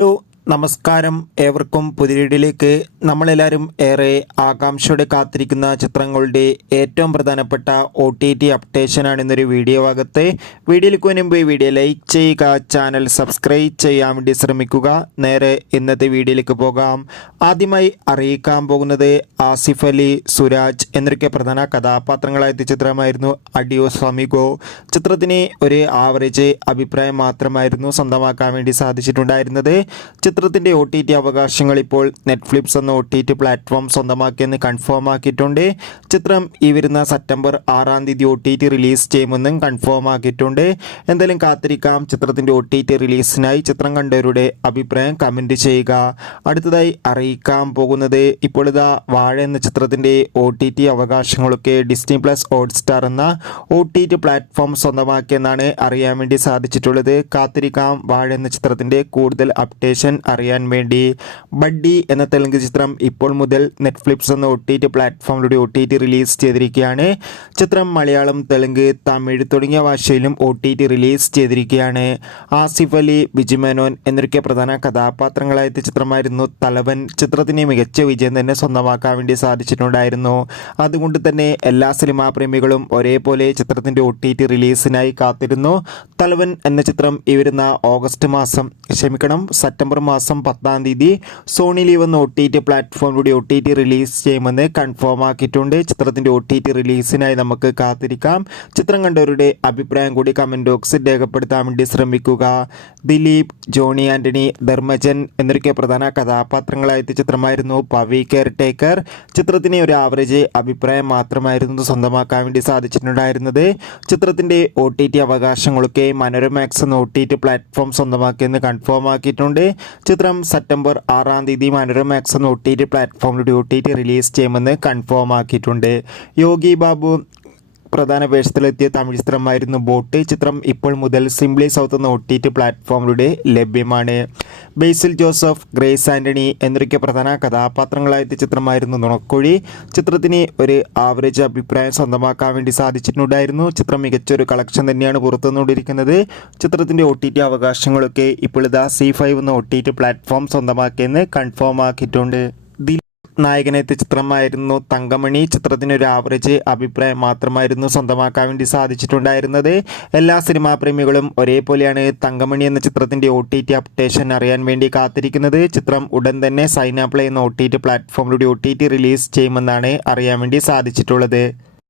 Hello നമസ്കാരം. ഏവർക്കും പുതിയ വീഡിയോയിലേക്ക് നമ്മളെല്ലാവരും ഏറെ ആകാംക്ഷയോടെ കാത്തിരിക്കുന്ന ചിത്രങ്ങളുടെ ഏറ്റവും പ്രധാനപ്പെട്ട OTT അപ്ഡേഷനാണ് ഇന്നൊരു വീഡിയോ ഭാഗത്ത്. വീഡിയോയിലേക്ക് മുൻപ് വീഡിയോ ലൈക്ക് ചെയ്യുക, ചാനൽ സബ്സ്ക്രൈബ് ചെയ്യാൻ വേണ്ടി ശ്രമിക്കുക. നേരെ ഇന്നത്തെ വീഡിയോയിലേക്ക് പോകാം. ആദ്യമായി അറിയിക്കാൻ പോകുന്നത് ആസിഫ് അലി, സുരാജ് എന്നൊക്കെ പ്രധാന കഥാപാത്രങ്ങളായ ചിത്രമായിരുന്നു അഡിയോസ് അമിഗോ. ചിത്രത്തിന് ഒരു ആവറേജ് അഭിപ്രായം മാത്രമായിരുന്നു സ്വന്തമാക്കാൻ വേണ്ടി സാധിച്ചിട്ടുണ്ടായിരുന്നത്. ചിത്രത്തിൻ്റെ OTT അവകാശങ്ങൾ ഇപ്പോൾ നെറ്റ്ഫ്ലിക്സ് എന്ന OTT പ്ലാറ്റ്ഫോം സ്വന്തമാക്കിയെന്ന് കൺഫേം ആക്കിയിട്ടുണ്ട്. ചിത്രം ഈ വരുന്ന സെപ്റ്റംബർ 6-ാം തീയതി OTT റിലീസ് ചെയ്യുമെന്നും കൺഫേം ആക്കിയിട്ടുണ്ട്. എന്തായാലും കാത്തിരിക്കാം ചിത്രത്തിൻ്റെ OTT റിലീസിനായി. ചിത്രം കണ്ടവരുടെ അഭിപ്രായം കമൻറ്റ് ചെയ്യുക. അടുത്തതായി അറിയിക്കാൻ പോകുന്നത് ഇപ്പോൾ ഇതാ വാഴ എന്ന ചിത്രത്തിൻ്റെ OTT അവകാശങ്ങളൊക്കെ ഡിസ്നി പ്ലസ് ഹോട്ട്സ്റ്റാർ എന്ന OTT പ്ലാറ്റ്ഫോം സ്വന്തമാക്കിയെന്നാണ് അറിയാൻ വേണ്ടി സാധിച്ചിട്ടുള്ളത്. കാത്തിരിക്കാം വാഴ എന്ന ചിത്രത്തിൻ്റെ കൂടുതൽ അപ്ഡേഷൻ അറിയാൻ വേണ്ടി. ബഡ്ഡി എന്ന തെലുങ്ക് ചിത്രം ഇപ്പോൾ മുതൽ നെറ്റ്ഫ്ലിക്സ് എന്ന OTT പ്ലാറ്റ്ഫോമിലൂടെ OTT റിലീസ് ചെയ്തിരിക്കുകയാണ്. ചിത്രം മലയാളം, തെലുങ്ക്, തമിഴ് തുടങ്ങിയ ഭാഷയിലും OTT റിലീസ് ചെയ്തിരിക്കുകയാണ്. ആസിഫ് അലി, ബിജു മേനോൻ എന്നൊക്കെ പ്രധാന കഥാപാത്രങ്ങളായ ചിത്രമായിരുന്നു തലവൻ. ചിത്രത്തിന് മികച്ച വിജയം തന്നെ സ്വന്തമാക്കാൻ വേണ്ടി സാധിച്ചിട്ടുണ്ടായിരുന്നു. അതുകൊണ്ട് തന്നെ എല്ലാ സിനിമാ പ്രേമികളും ഒരേപോലെ ചിത്രത്തിൻ്റെ OTT റിലീസിനായി കാത്തിരുന്നു. തലവൻ എന്ന ചിത്രം ഈ വരുന്ന സെപ്റ്റംബർ മാസം 10-ാം തീയതി സോണി ലീവ് എന്ന OTT പ്ലാറ്റ്ഫോമിലൂടെ OTT റിലീസ് ചെയ്യുമെന്ന് കൺഫേം ആക്കിയിട്ടുണ്ട്. ചിത്രത്തിൻ്റെ OTT റിലീസിനായി നമുക്ക് കാത്തിരിക്കാം. ചിത്രം കണ്ടവരുടെ അഭിപ്രായം കൂടി കമൻറ്റ് ബോക്സിൽ രേഖപ്പെടുത്താൻ വേണ്ടി ശ്രമിക്കുക. ദിലീപ്, ജോണി ആൻ്റണി, ധർമ്മജൻ എന്നൊക്കെ പ്രധാന കഥാപാത്രങ്ങളായ ചിത്രമായിരുന്നു പവി കെയർ ടേക്കർ. ചിത്രത്തിന് ഒരു ആവറേജ് അഭിപ്രായം മാത്രമായിരുന്നു സ്വന്തമാക്കാൻ വേണ്ടി സാധിച്ചിട്ടുണ്ടായിരുന്നത്. ചിത്രത്തിൻ്റെ OTT അവകാശങ്ങളൊക്കെ മനോരമാക്സ് എന്ന OTT പ്ലാറ്റ്ഫോം സ്വന്തമാക്കിയെന്ന് കൺഫേം ആക്കിയിട്ടുണ്ട്. ചിത്രം സെപ്റ്റംബർ 6-ാം തീയതി മനോരമാക്സ് എന്ന OTT പ്ലാറ്റ്ഫോമിലൂടെ OTT റിലീസ് ചെയ്യുമെന്ന് കൺഫേം ആക്കിയിട്ടുണ്ട്. യോഗി ബാബു പ്രധാന വേഷത്തിലെത്തിയ തമിഴ് ചിത്രമായിരുന്നു ബോട്ട്. ചിത്രം ഇപ്പോൾ മുതൽ സിംപ്ലി സൗത്ത് എന്ന OTT പ്ലാറ്റ്ഫോമിലൂടെ ലഭ്യമാണ്. ബേസിൽ ജോസഫ്, ഗ്രേസ് ആൻ്റണി എന്നൊക്കെ പ്രധാന കഥാപാത്രങ്ങളായ ചിത്രമായിരുന്നു നുണക്കുഴി. ചിത്രത്തിന് ഒരു ആവറേജ് അഭിപ്രായം സ്വന്തമാക്കാൻ വേണ്ടി സാധിച്ചിട്ടുണ്ടായിരുന്നു. ചിത്രം മികച്ചൊരു കളക്ഷൻ തന്നെയാണ് പുറത്തുനിന്നുകൊണ്ടിരിക്കുന്നത്. ചിത്രത്തിൻ്റെ OTT അവകാശങ്ങളൊക്കെ ഇപ്പോൾ ഇതാ C5 എന്ന OTT പ്ലാറ്റ്ഫോം സ്വന്തമാക്കിയെന്ന് കൺഫേം ആക്കിയിട്ടുണ്ട്. നായകനെത്തിയ ചിത്രമായിരുന്നു തങ്കമണി. ചിത്രത്തിന് ഒരു ആവറേജ് അഭിപ്രായം മാത്രമായിരുന്നു സ്വന്തമാക്കാൻ വേണ്ടി സാധിച്ചിട്ടുണ്ടായിരുന്നത്. എല്ലാ സിനിമാ പ്രേമികളും ഒരേപോലെയാണ് തങ്കമണി എന്ന ചിത്രത്തിൻ്റെ OTT അപ്ഡേഷൻ അറിയാൻ വേണ്ടി കാത്തിരിക്കുന്നത്. ചിത്രം ഉടൻ തന്നെ സൈനാപ്ലേ എന്ന OTT പ്ലാറ്റ്ഫോമിലൂടെ OTT റിലീസ് ചെയ്യുമെന്നാണ് അറിയാൻ വേണ്ടി സാധിച്ചിട്ടുള്ളത്.